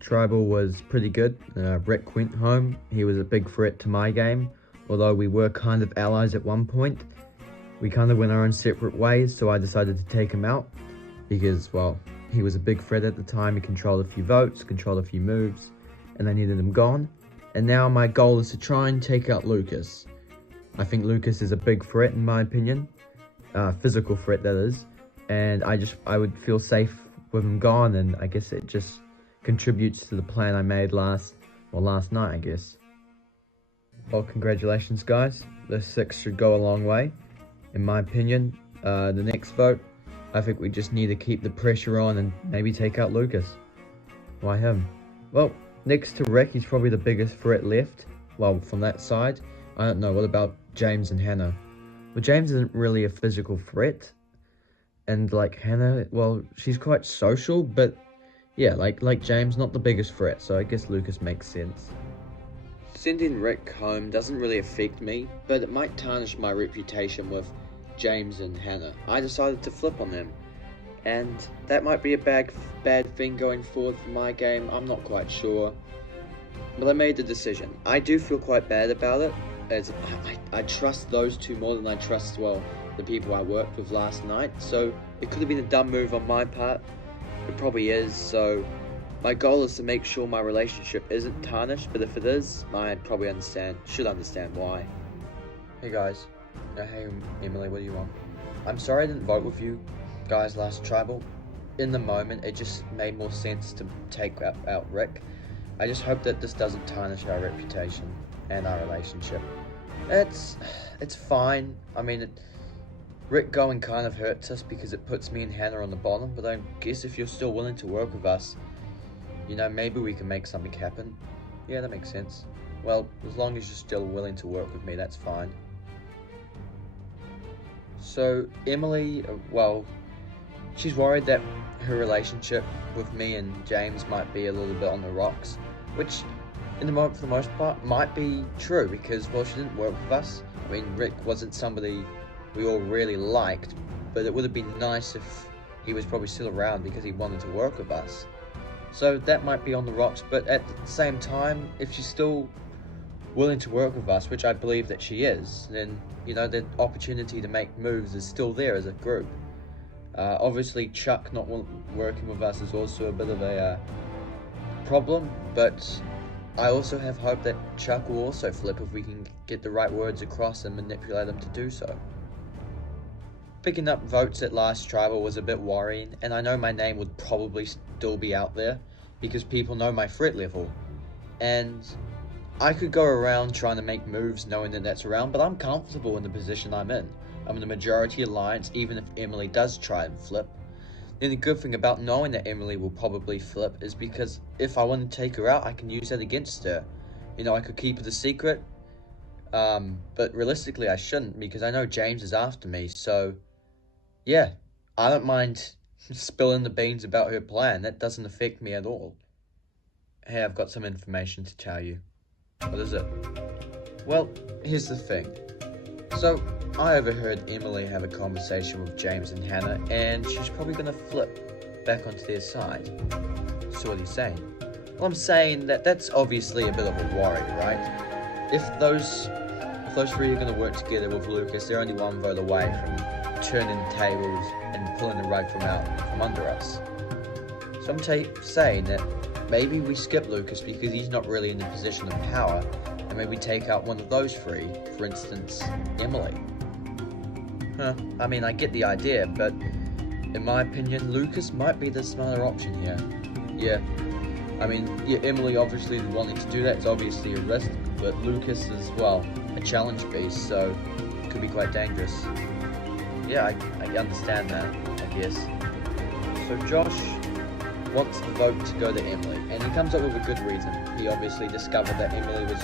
tribal was pretty good. Rick went home. He was a big threat to my game, although we were kind of allies at one point. We kind of went our own separate ways, so I decided to take him out because, well, he was a big threat at the time. He controlled a few votes, controlled a few moves, and I needed him gone. And now my goal is to try and take out Lucas. I think Lucas is a big threat in my opinion, physical threat that is, and I would feel safe with him gone, and I guess it just contributes to the plan I made last night, I guess. Well, congratulations guys, this 6 should go a long way, in my opinion. The next vote, I think we just need to keep the pressure on and maybe take out Lucas. Why him? Well, next to Rick, he's probably the biggest threat left, well, from that side. I don't know, what about James and Hannah? Well, James isn't really a physical threat, and like Hannah, well, she's quite social, but yeah, like James, not the biggest threat, so I guess Lucas makes sense. Sending Rick home doesn't really affect me, but it might tarnish my reputation with James and Hannah. I decided to flip on them, and that might be a bad thing going forward for my game. I'm not quite sure, but I made the decision. I do feel quite bad about it, as I trust those two more than I trust, well, the people I worked with last night, so it could have been a dumb move on my part. It probably is, so my goal is to make sure my relationship isn't tarnished, but if it is, I probably should understand why. Hey guys. Hey Emily, what do you want? I'm sorry I didn't vote with you guys last tribal. In the moment, it just made more sense to take out Rick. I just hope that this doesn't tarnish our reputation and our relationship. It's fine. I mean, Rick going kind of hurts us because it puts me and Hannah on the bottom, but I guess if you're still willing to work with us, you know, maybe we can make something happen. Yeah, that makes sense. Well, as long as you're still willing to work with me, that's fine. So, Emily, well, she's worried that her relationship with me and James might be a little bit on the rocks, which, for the most part, might be true because, well, she didn't work with us. I mean, Rick wasn't somebody we all really liked, but it would have been nice if he was probably still around because he wanted to work with us. So that might be on the rocks, but at the same time, if she's still willing to work with us, which I believe that she is, then, you know, the opportunity to make moves is still there as a group. Obviously, Chuck not working with us is also a bit of a problem, but I also have hope that Chuck will also flip if we can get the right words across and manipulate him to do so. Picking up votes at last tribal was a bit worrying, and I know my name would probably still be out there because people know my threat level, and I could go around trying to make moves knowing that that's around, but I'm comfortable in the position I'm in. I'm in the majority alliance, even if Emily does try and flip. Then the good thing about knowing that Emily will probably flip is because if I want to take her out, I can use that against her. You know, I could keep it a secret, but realistically I shouldn't because I know James is after me, so yeah, I don't mind spilling the beans about her plan. That doesn't affect me at all. Hey, I've got some information to tell you. What is it? Well, here's the thing. So, I overheard Emily have a conversation with James and Hannah, and she's probably gonna flip back onto their side. So what are you saying? Well, I'm saying that that's obviously a bit of a worry, right? If those three are gonna work together with Lucas, they're only one vote away from turning the tables and pulling the rug from under us. So I'm saying that maybe we skip Lucas because he's not really in a position of power, and maybe take out one of those three, for instance, Emily. I mean, I get the idea, but in my opinion, Lucas might be the smarter option here. Yeah, I mean, yeah, Emily obviously wanting to do that is obviously a risk, but Lucas is, well, a challenge beast, so it could be quite dangerous. Yeah, I understand that, I guess. So Josh wants the vote to go to Emily, and he comes up with a good reason. He obviously discovered that Emily was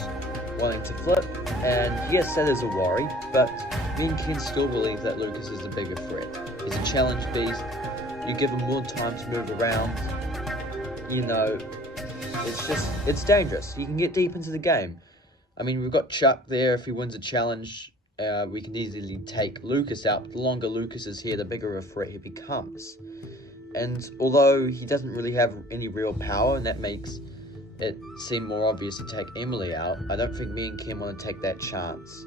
wanting to flip, and yes, that is a worry, but me and Ken still believe that Lucas is the bigger threat. He's a challenge beast, you give him more time to move around, you know, it's dangerous. You can get deep into the game. I mean, we've got Chuck there. If he wins a challenge, we can easily take Lucas out. The longer Lucas is here, the bigger a threat he becomes. And although he doesn't really have any real power, and that makes it seem more obvious to take Emily out, I don't think me and Kim want to take that chance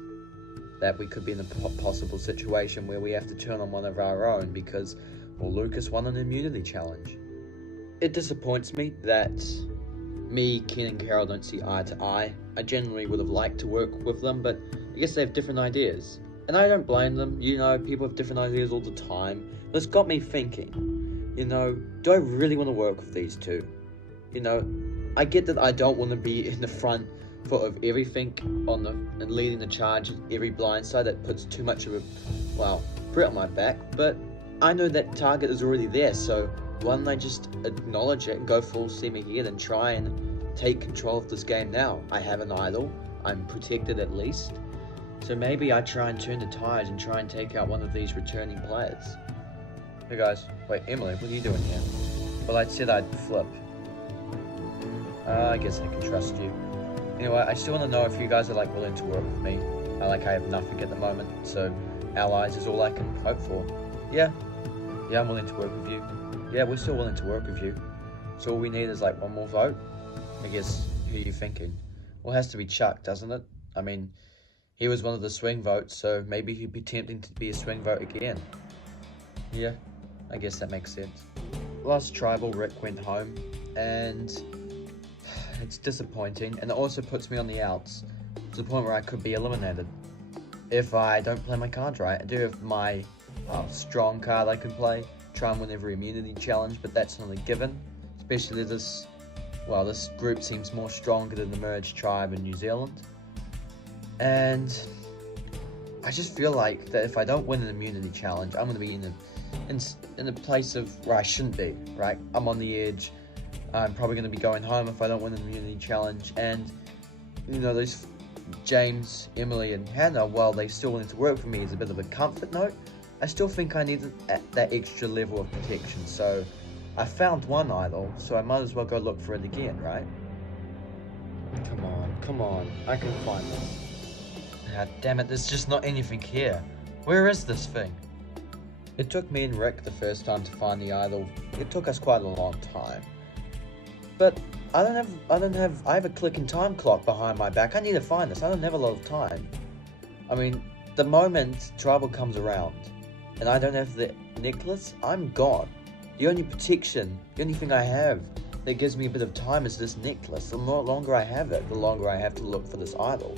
that we could be in a possible situation where we have to turn on one of our own because, well, Lucas won an immunity challenge. It disappoints me that me, Ken and Carol don't see eye to eye. I generally would have liked to work with them, but I guess they have different ideas. And I don't blame them, people have different ideas all the time. But it's got me thinking, do I really want to work with these two? I get that I don't want to be in the front foot of everything and leading the charge in every blindside that puts too much of a, threat on my back, but I know that target is already there, so why don't I just acknowledge it and go full steam ahead and try and take control of this game now? I have an idol, I'm protected at least, so maybe I try and turn the tides and try and take out one of these returning players. Hey guys, wait, Emily, what are you doing here? Well, I said I'd flip. I guess I can trust you. Anyway, I still want to know if you guys are willing to work with me. I have nothing at the moment, so allies is all I can hope for. Yeah, I'm willing to work with you. Yeah, we're still willing to work with you. So all we need is one more vote. I guess, who are you thinking? Well, it has to be Chuck, doesn't it? I mean, he was one of the swing votes, so maybe he'd be tempting to be a swing vote again. Yeah, I guess that makes sense. Last tribal, Rick went home, and it's disappointing, and it also puts me on the outs to the point where I could be eliminated. If I don't play my cards right, I do have my strong card I can play, try and win every immunity challenge, but that's not a given, especially this group seems more stronger than the merged tribe in New Zealand. And I just feel like that if I don't win an immunity challenge, I'm going to be in a place of where I shouldn't be, right? I'm on the edge. I'm probably going to be going home if I don't win an immunity challenge. And, those James, Emily, and Hannah, while they still wanted to work for me as a bit of a comfort note, I still think I need that extra level of protection. So I found one idol, so I might as well go look for it again, right? Come on, I can find it. God damn it, there's just not anything here. Where is this thing? It took me and Rick the first time to find the idol. It took us quite a long time. But I have a clicking time clock behind my back. I need to find this. I don't have a lot of time. I mean, the moment tribal comes around and I don't have the necklace, I'm gone. The only protection, the only thing I have that gives me a bit of time is this necklace. The longer I have it, the longer I have to look for this idol.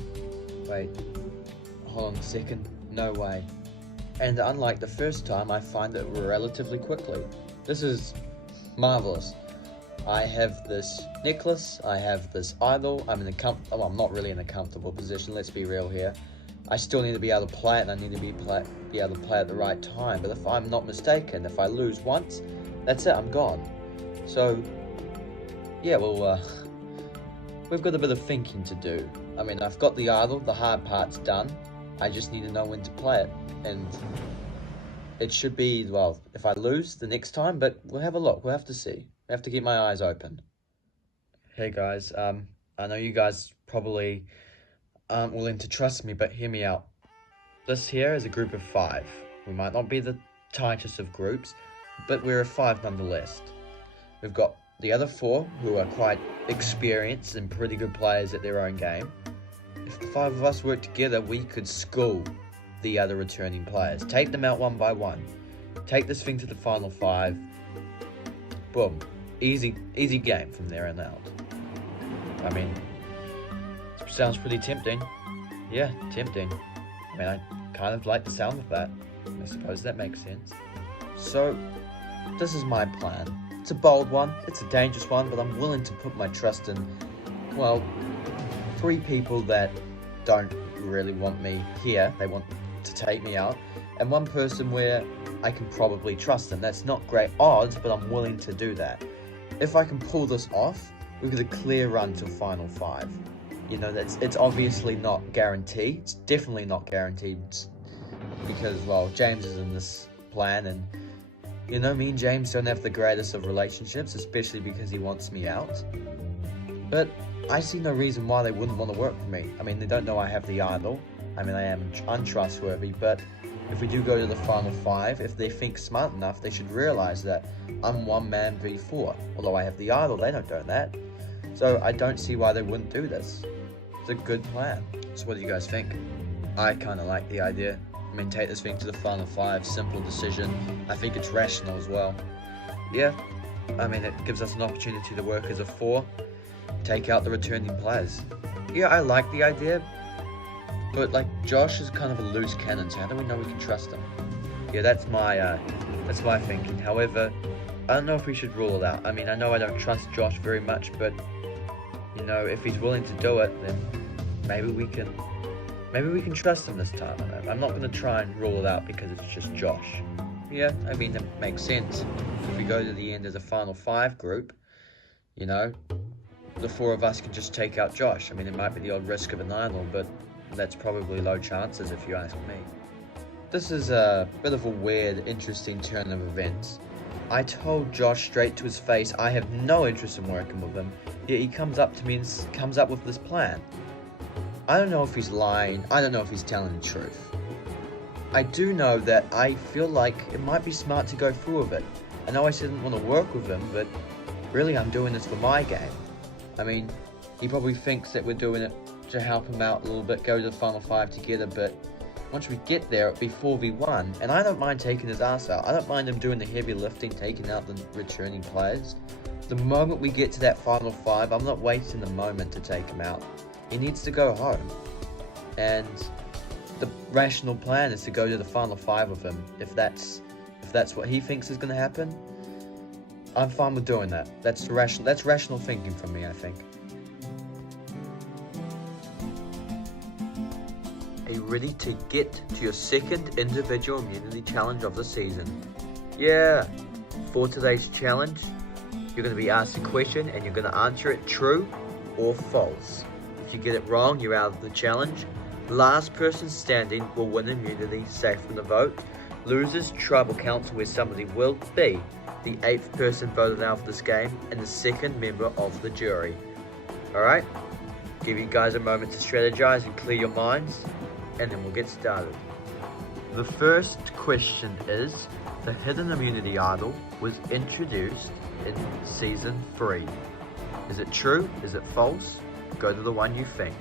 Wait, hold on a second. No way. And unlike the first time, I find it relatively quickly. This is marvelous. I have this necklace, I have this idol, I'm not really in a comfortable position, let's be real here. I still need to be able to play it, and I need to be able to play at the right time, but if I'm not mistaken, if I lose once, that's it, I'm gone. So, yeah, well, we've got a bit of thinking to do. I mean, I've got the idol, the hard part's done, I just need to know when to play it, and it should be, if I lose the next time, but we'll have a look, we'll have to see. I have to keep my eyes open. Hey guys, I know you guys probably aren't willing to trust me, but hear me out. This here is a group of 5. We might not be the tightest of groups, but we're a 5 nonetheless. We've got the other 4 who are quite experienced and pretty good players at their own game. If the 5 of us work together, we could school the other returning players. Take them out one by one. Take this thing to the final 5. Boom. Easy game from there on out. I mean, sounds pretty tempting. Yeah, tempting. I mean, I kind of like the sound of that. I suppose that makes sense. So, this is my plan. It's a bold one, it's a dangerous one, but I'm willing to put my trust in, 3 people that don't really want me here. They want to take me out. And 1 person where I can probably trust them. That's not great odds, but I'm willing to do that. If I can pull this off, we've got a clear run to final 5. It's obviously not guaranteed. It's definitely not guaranteed because, James is in this plan, and me and James don't have the greatest of relationships, especially because he wants me out. But I see no reason why they wouldn't want to work with me. I mean, they don't know I have the idol. I mean, I am untrustworthy, but if we do go to the final 5, if they think smart enough, they should realize that I'm one man v4. Although I have the idol, they don't know that. So I don't see why they wouldn't do this. It's a good plan. So what do you guys think? I kind of like the idea. I mean, take this thing to the final 5, simple decision. I think it's rational as well. Yeah, I mean, it gives us an opportunity to work as a 4, take out the returning players. Yeah, I like the idea, but like Josh is kind of a loose cannon, so how do we know we can trust him? Yeah, that's my thinking. However, I don't know if we should rule it out. I mean, I know I don't trust Josh very much, but you know, if he's willing to do it, then maybe we can trust him this time. I'm not going to try and rule it out because it's just Josh. Yeah, I mean, that makes sense. If we go to the end of the final 5 group, you know, the 4 of us can just take out Josh. I mean, it might be the odd risk of an idol, but that's probably low chances if you ask me. This is a bit of a weird, interesting turn of events. I told Josh straight to his face I have no interest in working with him, yet he comes up to me and comes up with this plan. I don't know if he's lying, I don't know if he's telling the truth. I do know that I feel like it might be smart to go through with it. I know I said I didn't want to work with him, but really I'm doing this for my game. I mean, he probably thinks that we're doing it to help him out a little bit, go to the final 5 together, but once we get there, it'll be 4v1, and I don't mind taking his ass out. I don't mind him doing the heavy lifting, taking out the returning players. The moment we get to that final 5, I'm not waiting the moment to take him out. He needs to go home. And the rational plan is to go to the final 5 with him. If that's what he thinks is going to happen, I'm fine with doing that. That's rational thinking from me, I think. Are you ready to get to your second individual immunity challenge of the season? Yeah, for today's challenge, you're going to be asked a question and you're going to answer it true or false. If you get it wrong, you're out of the challenge. Last person standing will win immunity, safe from the vote. Losers, tribal council where somebody will be the 8th person voted out of this game and the 2nd member of the jury. Alright, give you guys a moment to strategize and clear your minds, and then we'll get started. The first question is, the hidden immunity idol was introduced in season 3. Is it true? Is it false? Go to the one you think.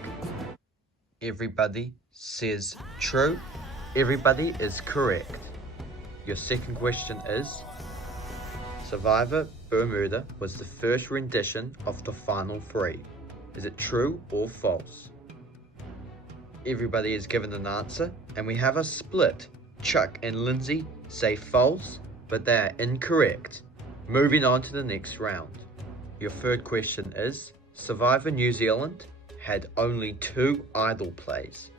Everybody says true. Everybody is correct. Your second question is, Survivor Bermuda was the first rendition of the final 3. Is it true or false? Everybody is given an answer, and we have a split. Chuck and Lindsay say false, but they are incorrect. Moving on to the next round. Your third question is, Survivor New Zealand had only 2 idol plays.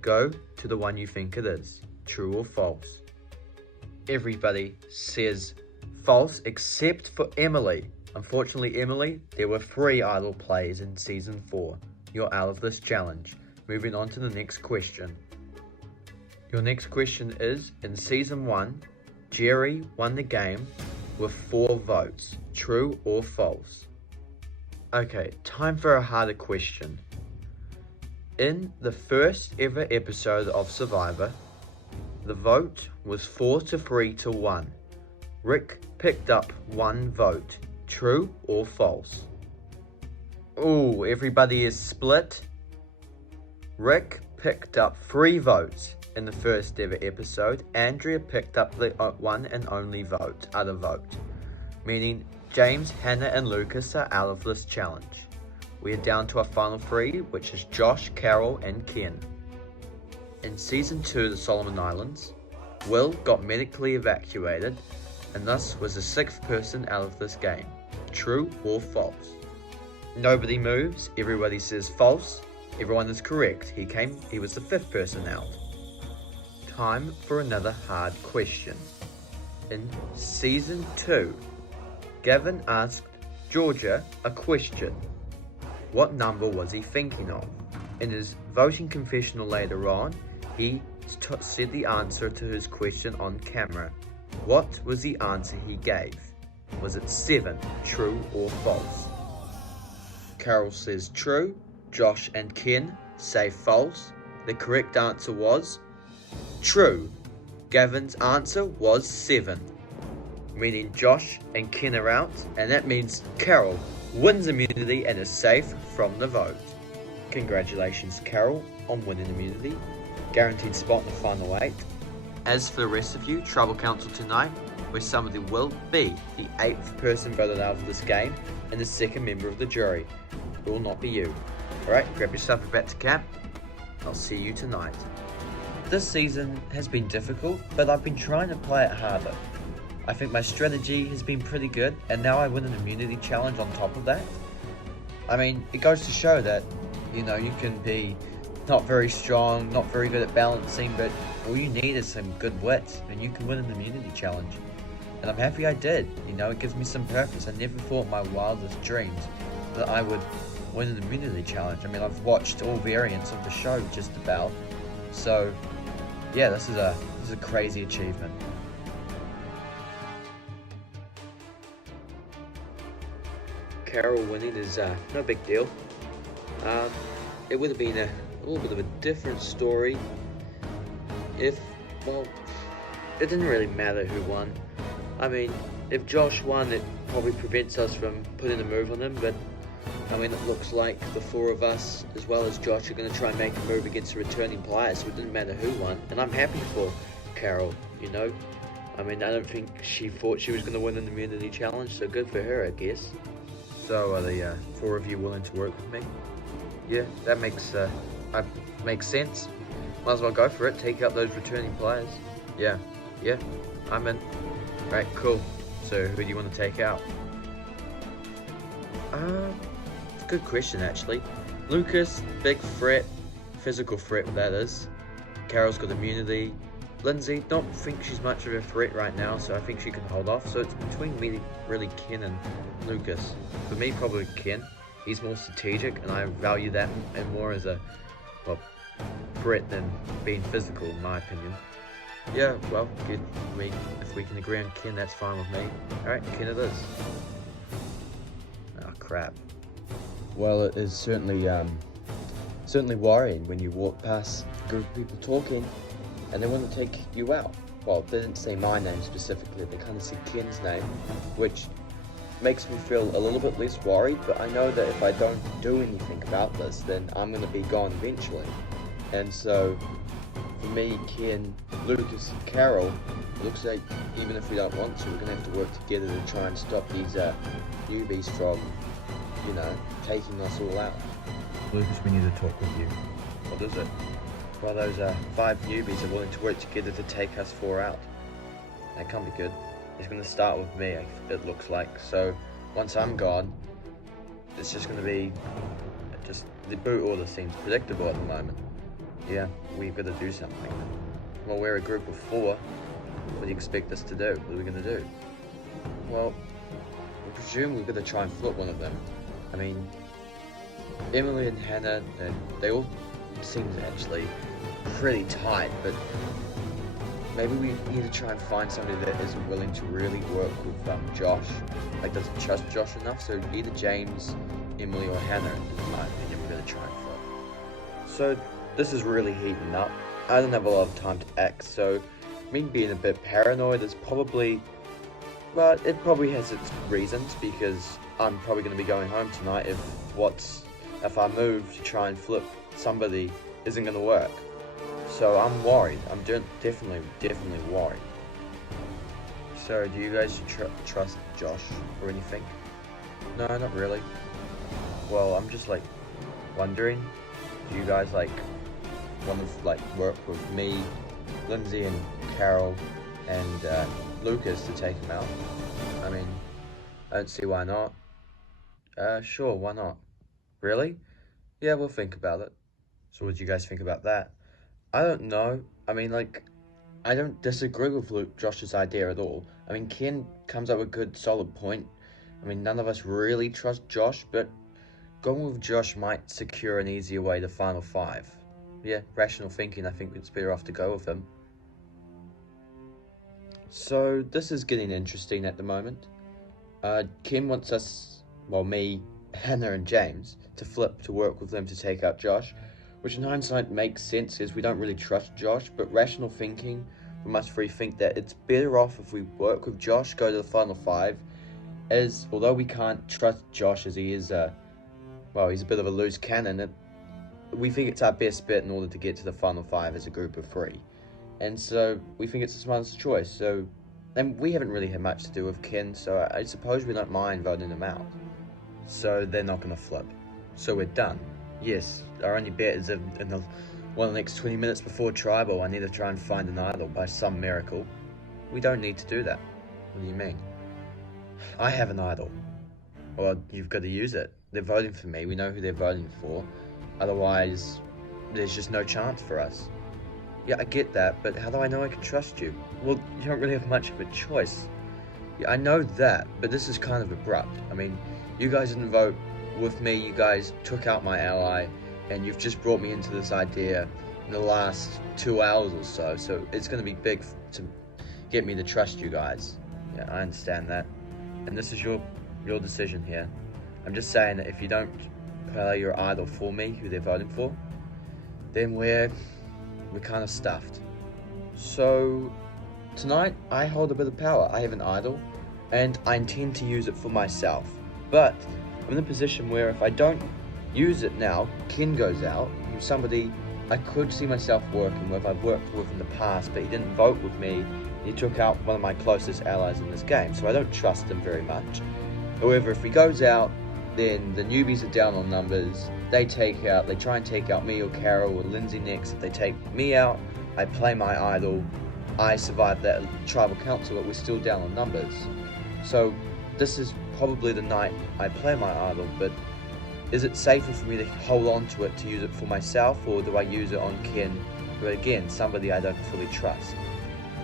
Go to the one you think it is. True or false? Everybody says false except for Emily. Unfortunately, Emily, there were 3 idol plays in season 4. You're out of this challenge. Moving on to the next question. Your next question is, in season 1, Jerry won the game with 4 votes. True or false? Okay, time for a harder question. In the first ever episode of Survivor, the vote was 4-3-1. Rick picked up 1 vote. True or false? Ooh, everybody is split. Rick picked up 3 votes in the first ever episode. Andrea picked up the one and only other vote. Meaning James, Hannah and Lucas are out of this challenge. We are down to our final 3, which is Josh, Carol and Ken. In season 2 of the Solomon Islands, Will got medically evacuated and thus was the 6th person out of this game. True or false? Nobody moves, everybody says false. Everyone is correct. He was the 5th person out. Time for another hard question. In season 2, Gavin asked Georgia a question. What number was he thinking of? In his voting confessional later on, he said the answer to his question on camera. What was the answer he gave? Was it 7, true or false? Carol says true. Josh and Ken say false. The correct answer was true. Gavin's answer was 7, meaning Josh and Ken are out, and that means Carol wins immunity and is safe from the vote. Congratulations, Carol, on winning immunity. Guaranteed spot in the final 8. As for the rest of you, Tribal Council tonight, where somebody will be the 8th person voted out of this game and the 2nd member of the jury. It will not be you. Alright, grab yourself a back to camp. I'll see you tonight. This season has been difficult, but I've been trying to play it harder. I think my strategy has been pretty good, and now I win an immunity challenge on top of that. I mean, it goes to show that, you know, you can be not very strong, not very good at balancing, but all you need is some good wit, and you can win an immunity challenge. And I'm happy I did, you know, it gives me some purpose. I never thought in my wildest dreams that I would win an immunity challenge. I mean, I've watched all variants of the show just about, so yeah, this is a crazy achievement. Carol winning is no big deal. It would have been a little bit of a different story if, well, it didn't really matter who won. I mean, if Josh won, it probably prevents us from putting a move on him, but I mean, it looks like the 4 of us, as well as Josh, are going to try and make a move against a returning player, so it didn't matter who won, and I'm happy for Carol, you know. I mean, I don't think she thought she was going to win an immunity challenge, so good for her, I guess. So are the 4 of you willing to work with me? Yeah, that makes sense. Might as well go for it, take out those returning players. Yeah, I'm in. Right, cool. So who do you want to take out? Good question actually. Lucas, big threat, physical threat that is. Carol's got immunity. Lindsay, don't think she's much of a threat right now, so I think she can hold off. So it's between me, really, Ken and Lucas. For me, probably Ken. He's more strategic, and I value that and more as a, well, threat than being physical, in my opinion. Yeah, well, good. If we can agree on Ken, that's fine with me. Alright, Ken it is. Oh, crap. Well, it is certainly worrying when you walk past a group of people talking and they want to take you out. Well, they didn't say my name specifically, they kind of said Ken's name, which makes me feel a little bit less worried, but I know that if I don't do anything about this, then I'm going to be gone eventually. And so, for me, Ken, Lucas, and Carol, it looks like even if we don't want to, we're going to have to work together to try and stop these newbies from, you know, taking us all out. Lucas, we need to talk with you. What is it? Well, those 5 newbies are willing to work together to take us 4 out. That can't be good. It's going to start with me, it looks like. So, once I'm gone, it's just going to be the boot order seems predictable at the moment. Yeah, we've got to do something. Well, we're a group of 4. What do you expect us to do? What are we going to do? Well, I presume we've got to try and flip one of them. I mean, Emily and Hannah, they all seem actually pretty tight, but maybe we need to try and find somebody that isn't willing to really work with Josh, like doesn't trust Josh enough. So either James, Emily, or Hannah, in my opinion, we're going to try and flip. So this is really heating up. I don't have a lot of time to act, so me being a bit paranoid is probably, well, it probably has its reasons, because I'm probably going to be going home tonight if I move to try and flip somebody isn't going to work. So I'm worried. I'm definitely worried. So do you guys trust Josh or anything? No, not really. Well, I'm just wondering, do you guys want to work with me, Lindsay and Carol and Lucas to take him out? I mean, I don't see why not. Sure, why not? Really? Yeah, we'll think about it. So what do you guys think about that? I don't know. I mean, I don't disagree with Josh's idea at all. I mean, Ken comes up with a good, solid point. I mean, none of us really trust Josh, but going with Josh might secure an easier way to final 5. Yeah, rational thinking, I think it's better off to go with him. So, this is getting interesting at the moment. Ken wants us, well, me, Hannah and James, to flip to work with them to take out Josh, which in hindsight makes sense as we don't really trust Josh, but rational thinking we must rethink that it's better off if we work with Josh, go to the final 5, as although we can't trust Josh as he is, he's a bit of a loose cannon, we think it's our best bet in order to get to the final 5 as a group of 3. And so we think it's the smartest choice. So, and we haven't really had much to do with Ken, so I suppose we don't mind voting them out. So they're not going to flip. So we're done. Yes, our only bet is in the next 20 minutes before Tribal, I need to try and find an idol by some miracle. We don't need to do that. What do you mean? I have an idol. Well, you've got to use it. They're voting for me. We know who they're voting for. Otherwise, there's just no chance for us. Yeah, I get that, but how do I know I can trust you? Well, you don't really have much of a choice. Yeah, I know that, but this is kind of abrupt. I mean, you guys didn't vote with me. You guys took out my ally, and you've just brought me into this idea in the last 2 hours or so. So it's going to be big to get me to trust you guys. Yeah, I understand that. And this is your decision here. I'm just saying that if you don't play your idol for me, who they're voting for, then we're kind of stuffed. So tonight I hold a bit of power. I have an idol and I intend to use it for myself. But I'm in a position where if I don't use it now, Ken goes out, who's somebody I could see myself working with. I've worked with in the past, but he didn't vote with me. He took out one of my closest allies in this game, so I don't trust him very much. However, if he goes out, then the newbies are down on numbers. They try and take out me or Carol or Lindsay next. If they take me out, I play my idol. I survive that tribal council, but we're still down on numbers. So this is probably the night I play my idol, but is it safer for me to hold on to it to use it for myself, or do I use it on Ken, who again, somebody I don't fully trust?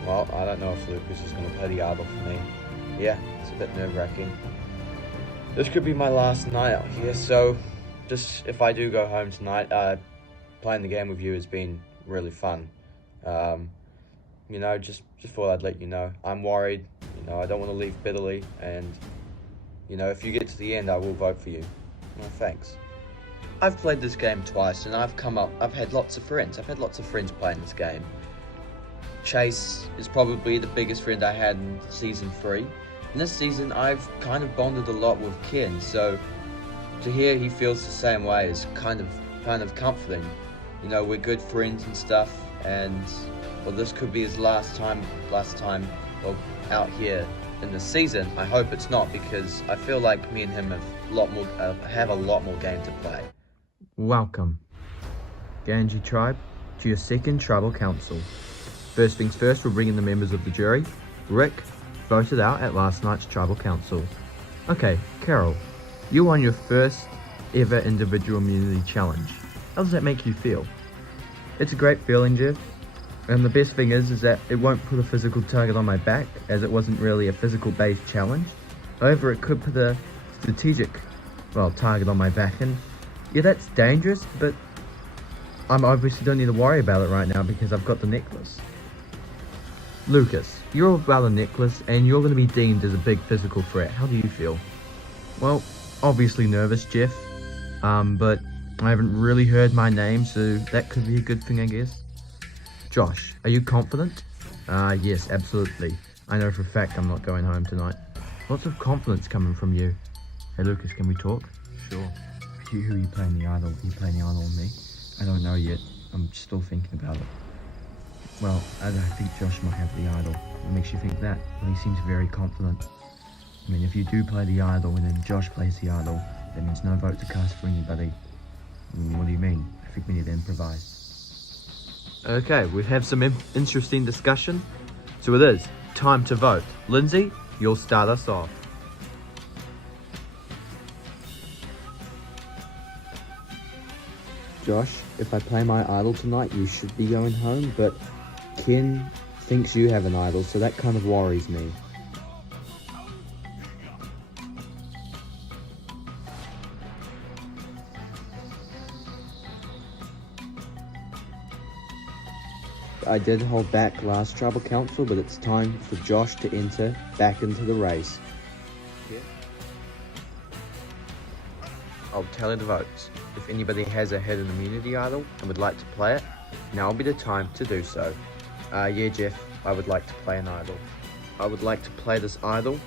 Well, I don't know if Lucas is going to play the idol for me. Yeah, it's a bit nerve-wracking. This could be my last night out here, so just if I do go home tonight, playing the game with you has been really fun. Just thought I'd let you know. I'm worried, I don't want to leave bitterly, and, if you get to the end, I will vote for you. Well, thanks. I've played this game twice, and I've had lots of friends. I've had lots of friends playing this game. Chase is probably the biggest friend I had in Season 3. In this season, I've kind of bonded a lot with Ken, so to hear he feels the same way is kind of comforting. We're good friends and stuff, and well, this could be his last time out here in the season. I hope it's not, because I feel like me and him have a lot more game to play. Welcome, Ganji Tribe, to your second Tribal Council. First things first, we're bringing the members of the jury. Rick voted out at last night's Tribal Council. Okay, Carol, you won your first ever individual immunity challenge. How does that make you feel? It's a great feeling, Jeff. And the best thing is that it won't put a physical target on my back, as it wasn't really a physical based challenge. However, it could put a strategic, target on my back, and yeah, that's dangerous, but I obviously don't need to worry about it right now because I've got the necklace. Lucas, you're about a necklace and you're going to be deemed as a big physical threat. How do you feel? Well, obviously nervous, Jeff, but I haven't really heard my name, so that could be a good thing, I guess. Josh, are you confident? Yes, absolutely. I know for a fact I'm not going home tonight. Lots of confidence coming from you. Hey Lucas, can we talk? Sure. Who are you playing the idol? Are you playing the idol on me? I don't know yet. I'm still thinking about it. Well, I think Josh might have the idol. What makes you think that? Well, he seems very confident. I mean, if you do play the idol and then Josh plays the idol, that means no vote to cast for anybody. What do you mean? I think we need to improvise. Okay, we have some interesting discussion. So it is time to vote. Lindsay, you'll start us off. Josh, if I play my idol tonight, you should be going home, but Ken thinks you have an idol, so that kind of worries me. I did hold back last Tribal Council, but it's time for Josh to enter back into the race. I'll tally the votes. If anybody has a hidden immunity idol and would like to play it, now will be the time to do so. Yeah, Jeff, I would like to play an idol. I would like to play this idol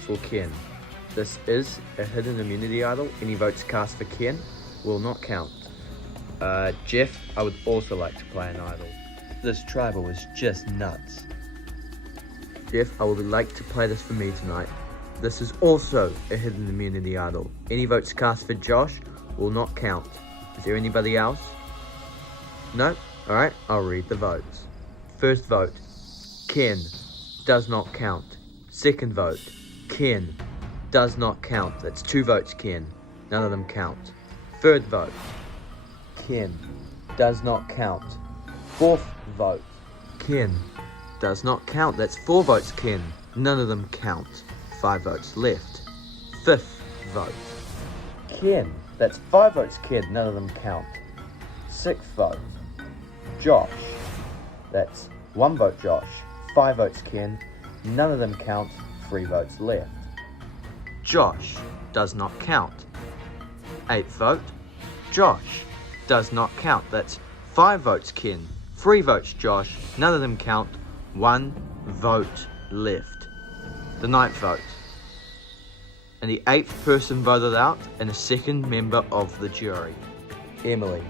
for Ken. This is a hidden immunity idol. Any votes cast for Ken will not count. Jeff, I would also like to play an idol. This tribal is just nuts. Jeff, I would like to play this for me tonight. This is also a hidden immunity idol. Any votes cast for Josh will not count. Is there anybody else? No? Alright, I'll read the votes. First vote, Ken, does not count. Second vote, Ken, does not count. That's 2 votes, Ken. None of them count. Third vote, Ken, does not count. Fourth vote, Ken, does not count. That's 4 votes, Ken. None of them count. 5 votes left. Fifth vote, Ken. That's 5 votes, Ken. None of them count. Sixth vote, Josh. That's 1 vote, Josh. 5 votes, Ken. None of them count. 3 votes left. Josh does not count. 8th vote, Josh does not count. That's 5 votes, Ken. 3 votes, Josh. None of them count. 1 vote left. The 9th vote. And the 8th person voted out, and a second member of the jury. Emily.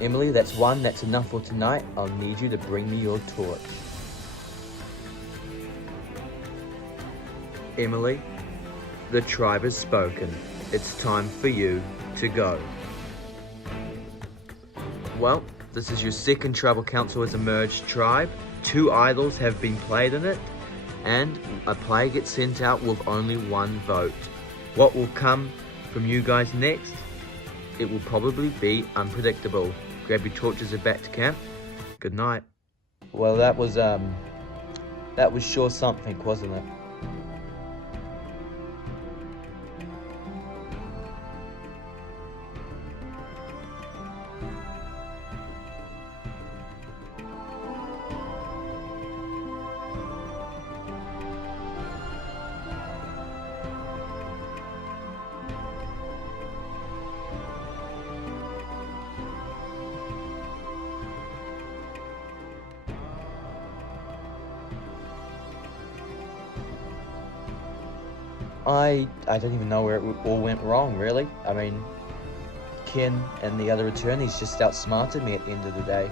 Emily, that's 1. That's enough for tonight. I'll need you to bring me your torch. Emily, the tribe has spoken. It's time for you to go. Well, this is your second tribal council as a merged tribe. 2 idols have been played in it, and a player gets sent out with only 1 vote. What will come from you guys next? It will probably be unpredictable. Grab your torches and back to camp. Good night. Well, that was sure something, wasn't it? I don't even know where it all went wrong, really. I mean, Ken and the other attorneys just outsmarted me at the end of the day.